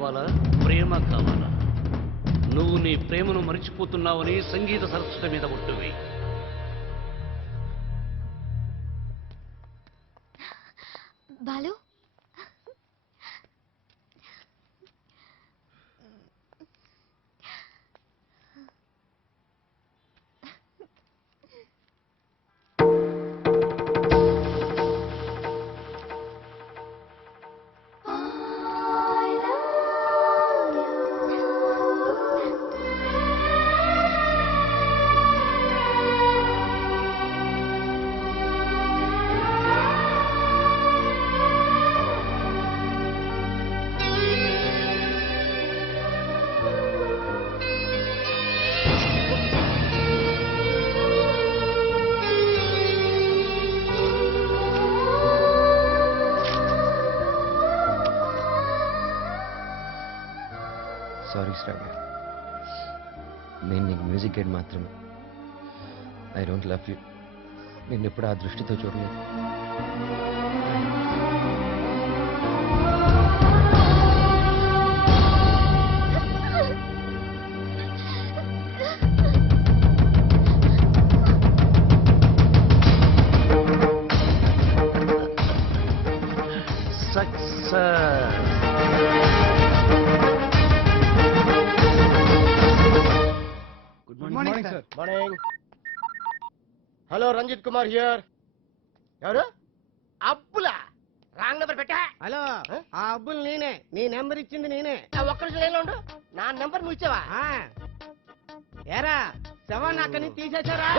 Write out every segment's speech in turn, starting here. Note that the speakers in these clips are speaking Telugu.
కావాలా, ప్రేమ కావాలా? నువ్వు నీ ప్రేమను మరిచిపోతున్నావని సంగీత సరస్వతి మీద ఒట్టువి. బాలు, సారీ శ్రావ్య, నేను నీకు మ్యూజిక్ గైడ్ మాత్రమే. I don't love you. నేను ఎప్పుడు ఆ దృష్టితో చూడలేదు. Good morning sir. Morning. Hello, Ranjit Kumar here. ఎవరు? అబ్బులా? రాంగ్ నెంబర్ పెట్టా. హలో, ఆ అబ్బుల్ నేనే. నీ నెంబర్ ఇచ్చింది నేనే. ఒక్క నిమిషం లైన్లో ఉండు. నా నెంబర్ నువ్వు ఇచ్చావా? ఏరా, శవాన్ని అక్కడి నుంచి తీసేశారా?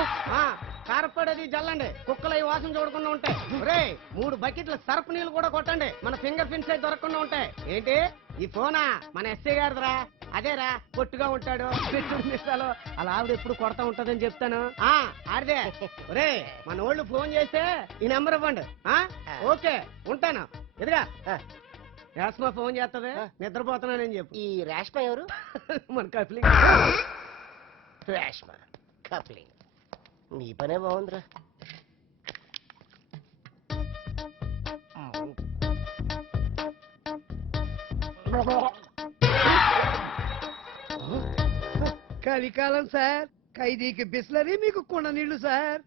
కారపడేది జల్లండి, కుక్కలు అవి వాసన చూడకుండా ఉంటాయి. ఒరే, 3 బకెట్ల సర్ఫ్ నీళ్ళు కూడా కొట్టండి, మన ఫింగర్ ప్రింట్స్ అయి దొరకకుండా ఉంటాయి. ఏంటి ఈ ఫోనా? మన ఎస్ఐ గారిదిరా. అదేరా, పొట్టుగా ఉంటాడు, నిమిషాలు అలా ఆవిడ ఎప్పుడు కొడతా ఉంటదని చెప్తాను. ఆడిదే. ఒరే, మన వాళ్ళు ఫోన్ చేస్తే ఈ నెంబర్ ఇవ్వండి. ఓకే, ఉంటాను. ఎదుగా రేష్మా ఫోన్ చేస్తుంది, నిద్రపోతున్నానని చెప్పు. ఈ రేష్మా ఎవరు? మన కప్లింగ్. రేష్మా కప్లింగ్. నీ పనే బాగుందిరా. కలికాలం సార్, ఖైదీకి బిస్లరీ, మీకు కుండ నీళ్లు సార్.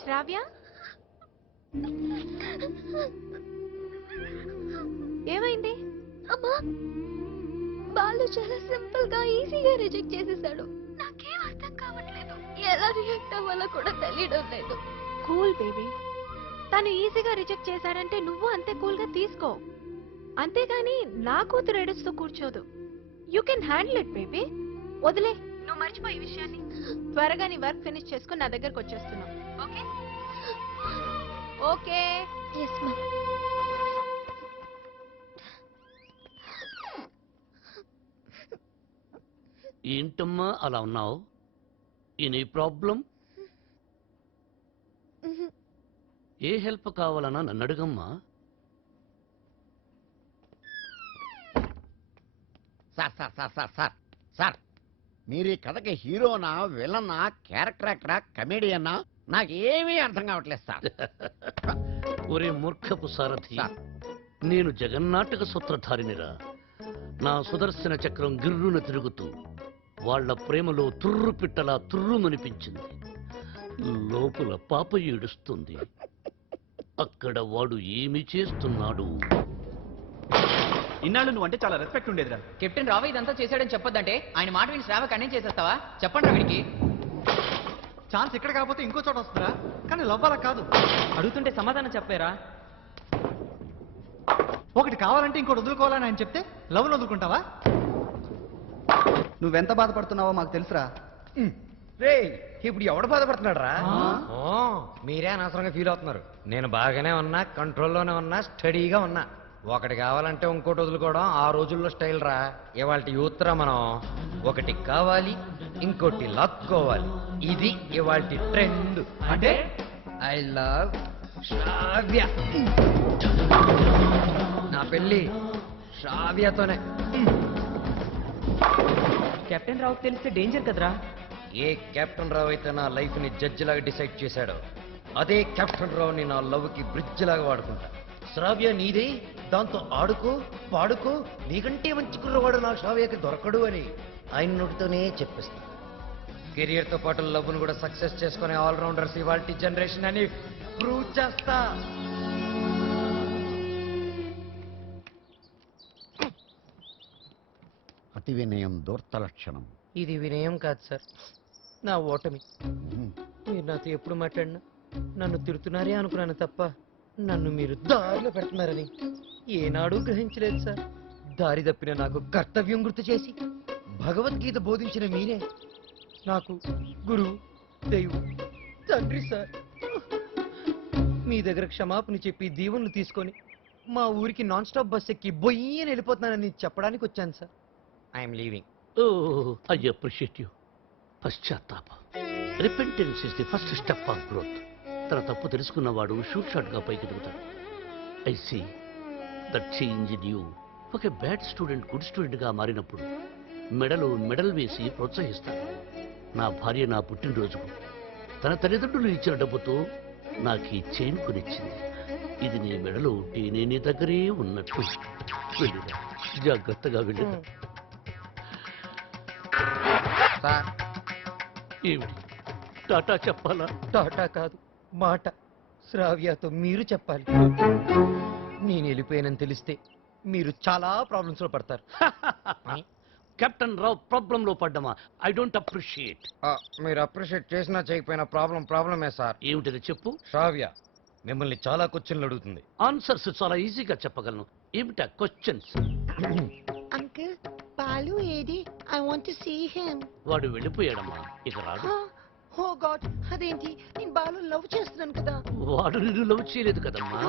శ్రావ్య, ఏమైంది? అమ్మా, బాలు చాలా సింపుల్ గా ఈజీగా రిజెక్ట్ చేసేసాడు. నాకేం అర్థం కావట్లేదు, ఎలా రియాక్ట్ అవ్వాలో కూడా తెలియడం లేదు. కూల్ బేబీ, తను ఈజీగా రిజెక్ట్ చేశాడంటే నువ్వు అంతే కూల్ గా తీసుకో. అంతేగాని నా కూతురు ఏడుస్తూ కూర్చోదు. You can handle it baby. వదిలే, నువ్వు మర్చిపో ఈ విషయాన్ని. త్వరగా నీ వర్క్ ఫినిష్ చేసుకుని నా దగ్గరకు వచ్చేస్తున్నావు. Okay okay. ఎస్ మా. ఏంటమ్మా అలా ఉన్నావు? Any problem? ఏ హెల్ప్ కావాలన్నా నన్ను అడుగమ్మా. Sir sir sir sir sir sir, మీరు ఈ కథకి హీరోనా, విలనా, క్యారెక్టర్ యాక్టరా, కమెడియన్నా, నాకేమీ అర్థం కావట్లేదు సార్. ఒరే మూర్ఖపు సారథి, నేను జగన్నాటక సూత్రధారినిరా. నా సుదర్శన చక్రం గిర్రున తిరుగుతూ వాళ్ల ప్రేమలో తుర్రు పిట్టలా తుర్రుమనిపించింది. లోపల పాప ఏడుస్తుంది. అక్కడ వాడు ఏమి చేస్తున్నాడు? ఇన్నాళ్ళు నువ్వు అంటే చాలా రెస్పెక్ట్ ఉండేదిరా. కెప్టెన్ రావు ఇదంతా చేశాడని చెప్పొద్దంటే ఆయన మాట విని శ్రావ కన్నే చేసేస్తావా? చెప్పండి వీడికి. ఛాన్స్ ఇక్కడ కాకపోతే ఇంకో చోట వస్తుందా? కానీ లవ్ అలా కాదు. అడుగుతుంటే సమాధానం చెప్పారా? ఒకటి కావాలంటే ఇంకోటి వదులుకోవాలని ఆయన చెప్తే లవ్ను వదులుకుంటావా? నువ్వెంత బాధపడుతున్నావో మాకు తెలుసురా. రే, ఇప్పుడు ఎవడు బాధపడుతున్నాడు రా? మీరే అనవసరంగా ఫీల్ అవుతున్నారు. నేను బాగానే ఉన్నా, కంట్రోల్లోనే ఉన్నా, స్టడీగా ఉన్నా. ఒకటి కావాలంటే ఇంకోటి వదులుకోవడం ఆ రోజుల్లో స్టైల్ రా. ఇవాళ యూత్ రా మనం. ఒకటి కావాలి, ఇంకోటి లాక్కోవాలి. ఇది ఇవాళ ట్రెండ్. అంటే ఐ లవ్ శ్రావ్య. నా పెళ్ళి శ్రావ్యతోనే. కెప్టెన్ రావు తెలిస్తే డేంజర్ కదరా. ఏ కెప్టెన్ రావు అయితే నా లైఫ్ ని జడ్జి లాగా డిసైడ్ చేశాడో, అదే కెప్టెన్ రావుని నా లవ్ కి బ్రిడ్జ్ లాగా వాడుకుంటా. శ్రావ్య నీదే, దాంతో ఆడుకో పాడుకో, నీకంటే మంచి కుర్రవాడు నా శ్రావ్యకి దొరకడు అని ఆయన నోటితోనే చెప్పిస్తా. కెరియర్ తో పాటు లవ్ను కూడా సక్సెస్ చేసుకునే ఆల్రౌండర్స్ ఇవాల్టి జనరేషన్ అని ప్రూవ్ చేస్తా. అతి వినయం దూర్త లక్షణం. ఇది వినయం కాదు సార్, నా ఓటమి. మీరు నాతో ఎప్పుడు మాట్లాడినా నన్ను తిడుతున్నారే అనుకున్నాను తప్ప నన్ను మీరు దారిలో పెడుతున్నారని ఏనాడూ గ్రహించలేదు సార్. దారి తప్పిన నాకు కర్తవ్యం గుర్తు చేసి భగవద్గీత బోధించిన మీరే నాకు గురువు, దైవం, తండ్రి సార్. మీ దగ్గర క్షమాపణ చెప్పి దీవెనలు తీసుకొని మా ఊరికి నాన్ స్టాప్ బస్ ఎక్కి బొయ్యని వెళ్ళిపోతున్నానని చెప్పడానికి వచ్చాను sir. I'm leaving. Oh I appreciate you. పశ్చాత్తాపం, repentance is the first step of growth. తన తప్పు తెలుసుకున్నవాడు షూట్ షాట్ గా పైకి ఎదుగుతాడు. I see that change in you. ఒక బ్యాడ్ స్టూడెంట్ గుడ్ స్టూడెంట్ గా మారినప్పుడు మెడలో మెడల్ వేసి ప్రోత్సహిస్తాను. నా భార్య నా పుట్టినరోజుకు తన తల్లిదండ్రులు ఇచ్చిన డబ్బుతో నాకు ఈ చైన్ కొనిచ్చింది. ఇది నీ మెడలో ఉంటే నేను నీ దగ్గరే ఉన్నట్టు. వెళ్ళిరా, జాగ్రత్తగా వెళ్ళిరా. సార్ ఏమిటి, టాటా చెప్పాలా? టాటా కాదు, మాట. శ్రావ్యతో మీరు చెప్పాలి. నేను వెళ్ళిపోయానని తెలిస్తే మీరు చాలా ప్రాబ్లమ్స్ లో పడతారు. కెప్టెన్ రావు ప్రాబ్లం లో పడ్డమా? I don't appreciate. మీరు అప్రిషియేట్ చేసినా చేయకపోయినా ప్రాబ్లమే సార్. ఏమిటది చెప్పు. శ్రావ్య మిమ్మల్ని చాలా క్వశ్చన్లు అడుగుతుంది. ఆన్సర్స్ చాలా ఈజీగా చెప్పగలను. ఏమిటా క్వశ్చన్స్? అంకుల్ బాలు ఏది? I want to see him. వాడు వెళ్ళిపోయాడమ్మా, ఇక రాడు. ఓ గాడ్, అదేంటి? నేను బాలు లవ్ చేస్తున్నాను కదా. వాడు నిన్ను లవ్ చేయలేదు కదమ్మా.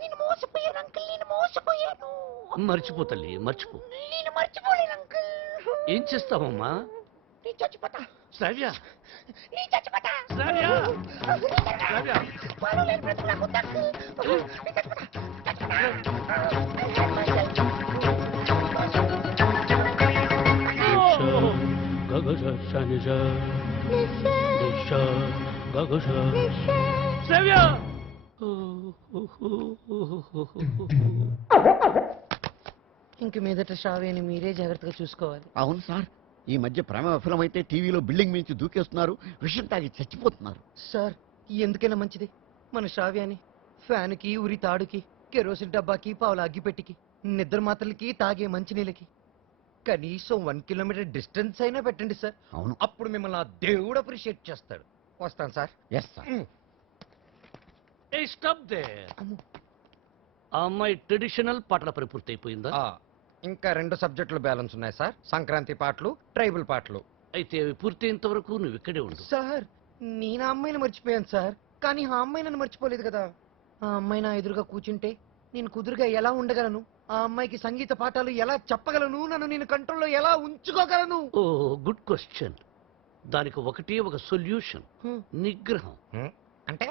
నేను మోసపోయాను అంకుల్, నేను మోసపోయాను. మర్చిపో తల్లి, మర్చిపో. నేను మర్చిపోలేను అంకుల్. ఏం చేస్తావమ్మా? నేను చచ్చిపోతా. శ్రావ్య, నేను చచ్చిపోతా. శ్రావ్య, శ్రావ్య. బాలు లేని బ్రతుకు నాకు వద్దు అంకుల్. నేను చచ్చిపోతా. శ్రావ్య. ఇంక మీదట శ్రావ్యని మీరే జాగ్రత్తగా చూసుకోవాలి. అవును సార్, ఈ మధ్య ప్రేమ విఫలమైతే టీవీలో బిల్డింగ్ మించి దూకేస్తున్నారు, విషయం తాగి చచ్చిపోతున్నారు. సార్ ఎందుకైనా మంచిది మన శ్రావ్యాన్ని ఫ్యాన్కి, ఉరి తాడుకి, కెరోసిన్ డబ్బాకి, పావుల అగ్గిపెట్టికి, నిద్ర మాత్రలకి, తాగే మంచినీళ్ళకి కనీసం 1 కిలోమీటర్ డిస్టెన్స్ అయినా పెట్టండి సార్. అవును. అప్పుడు మిమ్మల్ని ఆ దేవుడు అప్రిషియేట్ చేస్తాడు. వస్తాను sir. Yes sir. Hey stop there. ఆ అమ్మాయి ట్రెడిషనల్ పాటల పని పూర్తయిపోయిందా? ఇంకా 2 సబ్జెక్టులు బ్యాలెన్స్ ఉన్నాయి సార్. సంక్రాంతి పాటలు, ట్రైబల్ పాటలు. అయితే అవి పూర్తయినంత వరకు నువ్వు ఇక్కడే ఉండు. సార్ నేను ఆ అమ్మాయిని మర్చిపోయాను సార్, కానీ ఆ అమ్మాయి నన్ను మర్చిపోలేదు కదా. ఆ అమ్మాయి నా ఎదురుగా కూర్చుంటే నేను కుదురుగా ఎలా ఉండగలను? ఆ అమ్మాయికి సంగీత పాఠాలు ఎలా చెప్పగలను? నన్ను నేను కంట్రోల్లో ఎలా ఉంచుకోగలను? ఓ గుడ్ క్వశ్చన్. దానికి ఒకటే ఒక సొల్యూషన్, నిగ్రహం. అంటే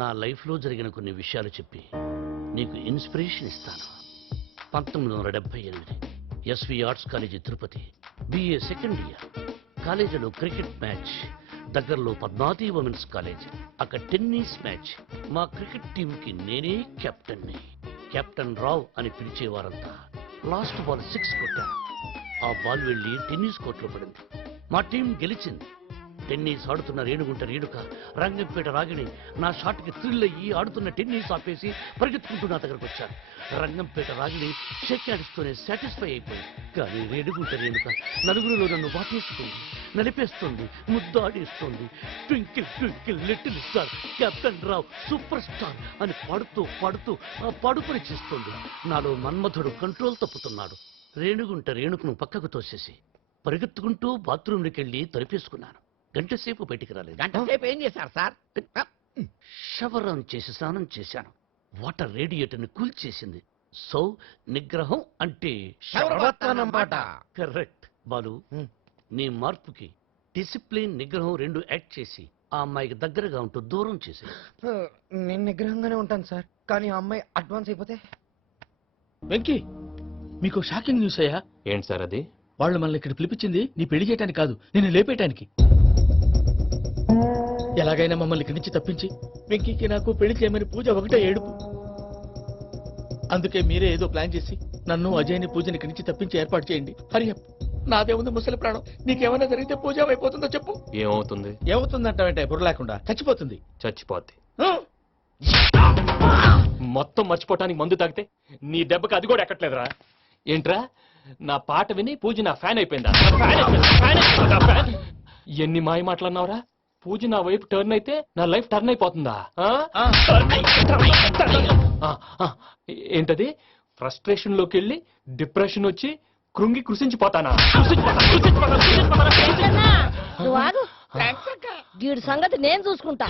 నా లైఫ్లో జరిగిన కొన్ని విషయాలు చెప్పి నీకు ఇన్స్పిరేషన్ ఇస్తాను. 1978 SV arts college Tirupati, BA second year. కాలేజీలో క్రికెట్ మ్యాచ్, దగ్గరలో పద్మావతి ఉమెన్స్ కాలేజ్, అక్కడ టెన్నిస్ మ్యాచ్. మా క్రికెట్ టీంకి నేనే కెప్టెన్ని. కెప్టెన్ రావ్ అని పిలిచేవారంతా. లాస్ట్ బాల్ 6 కొట్టాను. ఆ బాల్ వెళ్ళి టెన్నిస్ కోర్టులో పడింది. మా టీం గెలిచింది. టెన్నిస్ ఆడుతున్న రేణుగుంట రేణుక, రంగంపేట రాగిణి నా షాట్కి థ్రిల్ అయ్యి ఆడుతున్న టెన్నిస్ ఆపేసి పరిగెత్తుకుంటూ నా దగ్గరకు వచ్చారు. రంగంపేట రాగిణి షేక్ హ్యాండ్స్తోనే సాటిస్ఫై అయిపోయింది. కానీ రేణుగుంట రేణుక నలుగురిలో నన్ను వాటేస్తుంది, నలిపేస్తుంది, ముద్దాడేస్తుంది. Twinkle twinkle little star, captain Rao super star అని పాడుతూ పాడుతూ ఆ పాడుపని చేస్తుంది. నాలో మన్మధుడు కంట్రోల్ తప్పుతున్నాడు. రేణుగుంట రేణుకును పక్కకు తోసేసి పరిగెత్తుకుంటూ బాత్రూంలోకి వెళ్ళి తలుపేసుకున్నాను. గంటసేపు బయటికి రాలేదు. గంటసేపు ఏం చేశారు సార్? షవర్ ఆన్ చేసి స్నానం చేశాను. వాటర్ రేడియేటర్ని కూల్ చేసింది. సో నిగ్రహం అంటే అన్నమాట. కరెక్ట్ బాలు. నీ మార్పుకి డిసిప్లిన్, నిగ్రహం 2 యాక్ట్ చేసి ఆ అమ్మాయికి దగ్గరగా ఉంటూ దూరం చేసి. నేను నిగ్రహంగానే ఉంటాను సార్, కానీ ఆ అమ్మాయి అడ్వాన్స్ అయిపోతే. వెంకీ, మీకు షాకింగ్ న్యూస్ అయ్యా. ఏంటి సార్ అది? వాళ్ళు మనల్ని ఇక్కడ పిలిపించింది నీ పెళ్లి చేయడానికి కాదు, నేను లేపేయటానికి. ఎలాగైనా మమ్మల్ని ఇక్కడి నుంచి తప్పించి వెంకీకి నాకు పెళ్లి చేయమని పూజ ఒకటే ఏడుపు. అందుకే మీరే ఏదో ప్లాన్ చేసి నన్ను అజయ్ని పూజని ఇక్కడి నుంచి తప్పించి ఏర్పాటు చేయండి. హరియప్, నాదే ఉంది ముసలి ప్రాణం. నీకేమైనా జరిగితే పూజ అయిపోతుందో చెప్పు. ఏమవుతుంది? ఏమవుతుందంటావంటే బుర్ర లేకుండా చచ్చిపోతుంది. చచ్చిపోద్ది. ఆ? మొత్తం మర్చిపోవటానికి మందు తాగితే నీ దెబ్బకి అది కూడా ఎక్కట్లేదురా. ఏంట్రా, నా పాట విని పూజ నా ఫ్యాన్ అయిపోయిందా? ఎన్ని మాయ మాటలన్నావురా? పూజ నా వైపు టర్న్ అయితే నా లైఫ్ టర్న్ అయిపోతుందా? ఏంటది? ఫ్రస్ట్రేషన్ లోకి వెళ్ళి డిప్రెషన్ వచ్చి కృంగి కృషించిపోతానా? గీడి సంగతి నేను చూసుకుంటా.